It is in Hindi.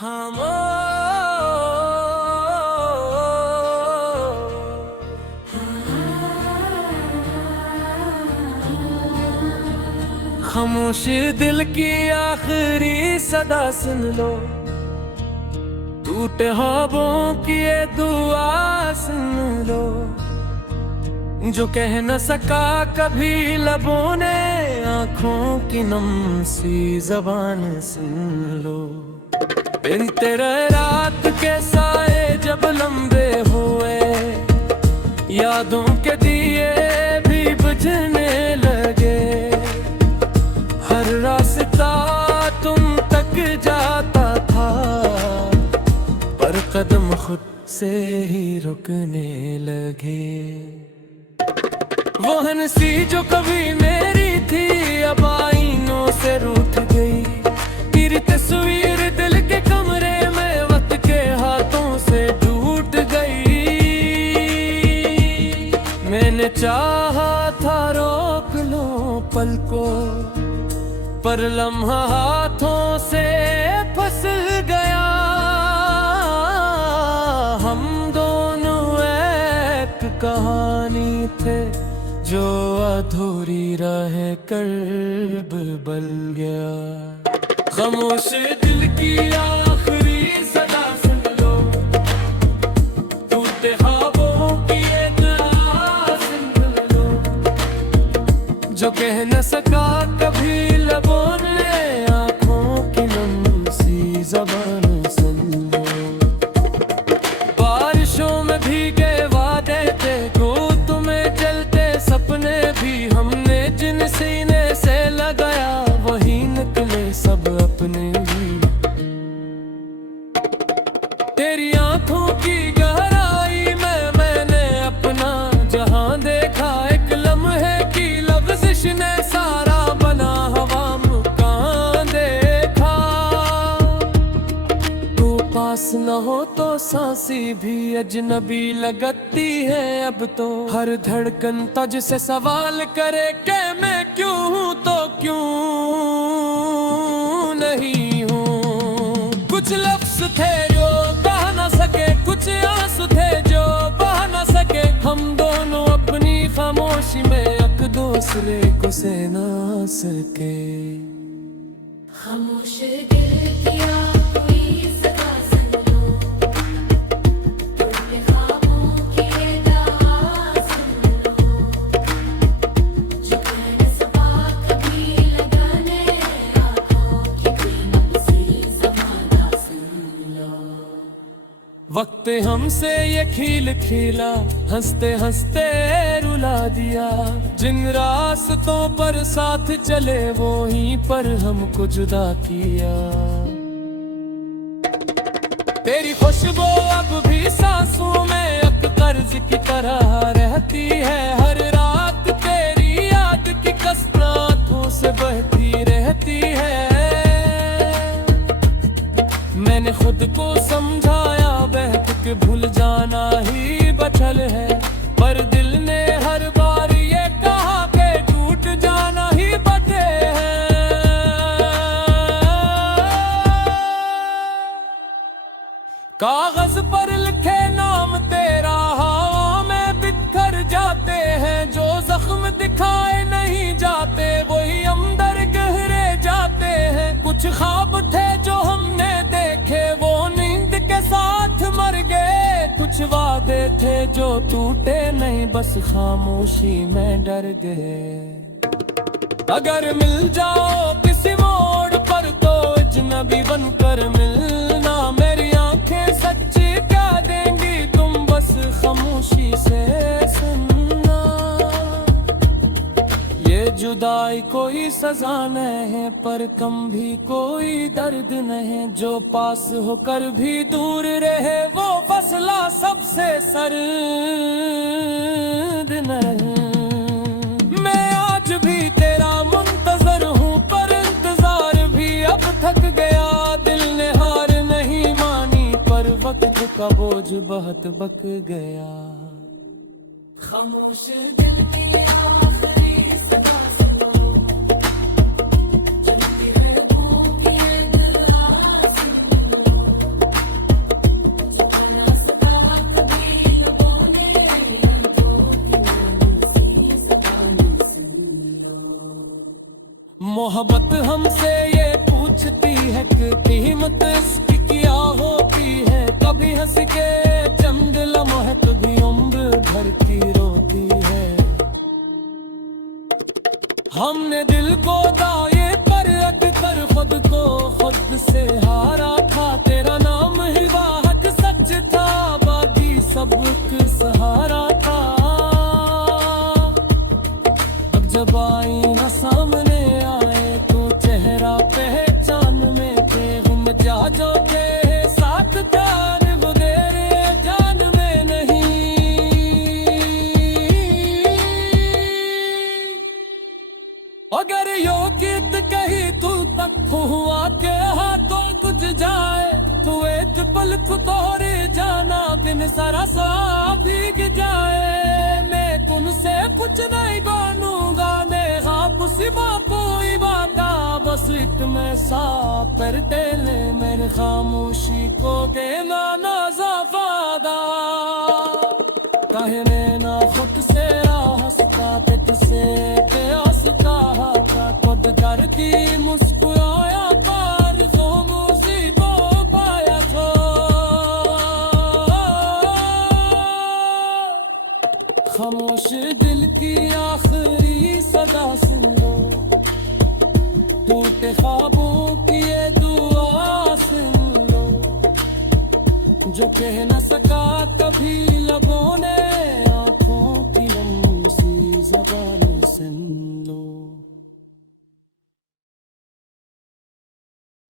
हम खामोश दिल की आखिरी सदा सुन लो, टूटे ख्वाबों की ये दुआ सुन लो, जो कह न सका कभी लबों ने, आंखों की नम सी जबान सुन लो। बिनते रहे रात के साए जब लंबे हुए, यादों के दिए भी बुझने लगे, हर रास्ता तुम तक जाता था, पर कदम खुद से ही रुकने लगे। वो हंसी जो कभी मेरी थी अब आईनों से रूठ गई, तेरी तस्वीर दिल के कमरे में वक्त के हाथों से टूट गई। मैंने चाहा था रोक लो पल को, पर लम्हा हाथों से फिसल गया। हम दोनों एक कहानी थे जो अधूरी रह कर बल गया। खामोश दिल की आखिरी सदा सुन लो, टूटे ख्वाबों की ये दुआ सुन लो, जो कह न सका कभी लबों ने, आंखों की नम सी जबान सुन लो। बारिशों में भीगे वादे थे, गोद में जलते सपने भी, हमने जिन सीने से लगाया वही निकले सब अपने ही। तेरी आंखों की गहराई में मैंने अपना जहां देखा, एक लम्हे की लफ्ज़िश ने सारा बना हवा मुकान देखा। तू पास न हो तो सांसी भी अजनबी लगती है अब तो, हर धड़कन तुझसे सवाल करे कि मैं क्यों हूँ तो क्यों नहीं हूँ। कुछ लफ्ज़ थे जो कह न सके, कुछ आंसू थे जो बह न सके, हम दोनों अपनी खामोशी में एक दूसरे को से ना सके। खामोश दिल की आखिरी सदा सुन लो, टूटे ख्वाबों की ये दुआ सुन लो, जो कह न सका कभी लगाने, आँखों की बीनम सी ज़माना सुन लो। वक्त हमसे ये खील खीला, हंसते हंसते रुला दिया, जिन रास्तों पर साथ चले वो ही पर हमको जुदा किया। तेरी खुशबू अब भी सांसों में एक कर्ज की तरह रहती है, हर रात तेरी याद की कसरतों से बहती रहती है। मैंने खुद को समझाया बहक के भूल जाना ही बचल है, पर दिल ने हर बार ये कहा कि टूट जाना ही बचे है। कागज पर लिखे नाम तेरा हवा में बिखर जाते हैं, जो जख्म दिखाए नहीं जाते वही अंदर गहरे जाते हैं। कुछ ख्वाब थे जो हमने देखे वो नींद के साथ मर गए, कुछ वादे थे जो टूटे नहीं बस खामोशी में डर गए। अगर मिल जाओ किसी मोड़ पर तो अजनबी बनकर मिलना, मेरी आंखें सच्ची क्या देंगी तुम बस खामोशी से सुनना। ये जुदाई कोई सजा नहीं है पर कम भी कोई दर्द नहीं, जो पास होकर भी दूर रहे वो फसला सबसे सर्द नहीं। मैं आज भी तेरा मुंतजर हूँ पर इंतजार भी अब थक गया, दिल ने हार नहीं मानी पर वक्त का बोझ बहुत बक गया। खामोश दिल की आखिरी सदा सुन लो, टूटे ख्वाबों की ये दुआ सुन लो, कीमत इसकी क्या होती है, कभी हंस के चंद लम्हे, कभी उम्र भर की रोती है। हमने दिल को दाए पर अक्सर खुद को खुद से हारा था, तेरा नाम ही वाहक सच था, बाकी सबक सहारा था। अब जब आईना सामने आए तो चेहरा पहचान में थे, हम जा जो थे साथ तार वगैरह जान में नहीं। अगर योगित कही तू तक हुआ के हाथों कुछ जाए, तू एक पल को तोरे जाना बिन सारा सा भीग जाए। मैं तुमसे कुछ नहीं बनूंगा, मैं खाप सिवा कोई बाता, बस एक में सा पर तेले मेरे खामोशी को कहना ना ज़ाफ़ादा। कहने ना खुद से रास्ता पेट से प्यास कहा था, खुद करती मुस्कुराया पार खामोशी को पाया था। खामोश दिल की आखिरी सदा सुन लो, टूटे